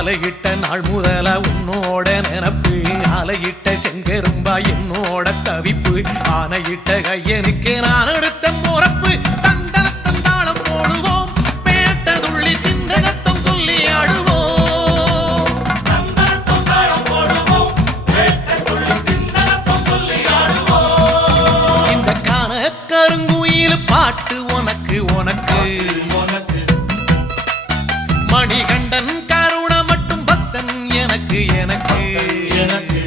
மாலையிட்ட நாள் முதல உன்னோட நினப்பு ஆலையிட்ட செங்கரும்பா என்னோட தவிப்பு ஆனையிட்ட கையனுக்கு நான் எடுத்த முறப்பு தந்தரத்தம் தாளம் போடுவோம் பேட்டதுள்ளி திந்தகத்தம் சொல்லி ஆடுவோம் தந்தரத்தம் தாளம் போடுவோம் பேட்டதுள்ளி திந்தகத்தம் சொல்லி ஆடுவோம் இந்த காண கருங்குயில் பாட்டு உனக்கு உனக்கு மணிகண்டன் கருண மட்டும் பக்தன் எனக்கு எனக்கு எனக்கு